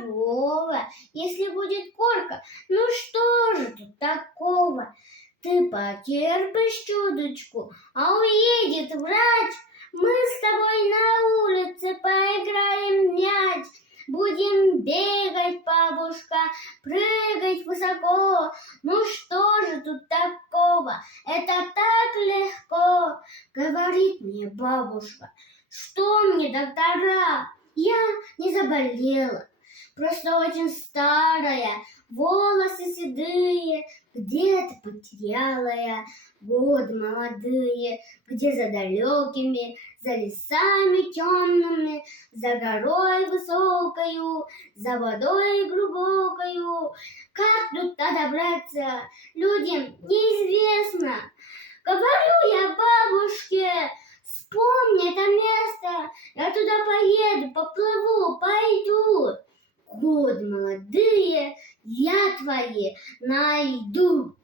здорово. Если будет корка, ну что же тут такого? Ты потерпишь чуточку, а уедет врач. Мы с тобой на улице поиграем в мяч. Будем бегать, бабушка, прыгать высоко. Ну что же тут такого? Это так легко. Говорит мне бабушка, что мне доктора? Я не заболела, просто очень старая, волосы седые, где-то потеряла я годы молодые, где за далекими, за лесами темными, за горой высокою, за водой глубокою. Как тут добраться, людям неизвестно. Говорю я бабушке, вспомни это место, я туда поеду, поплыву, пойду. Годы молодые я твои найду.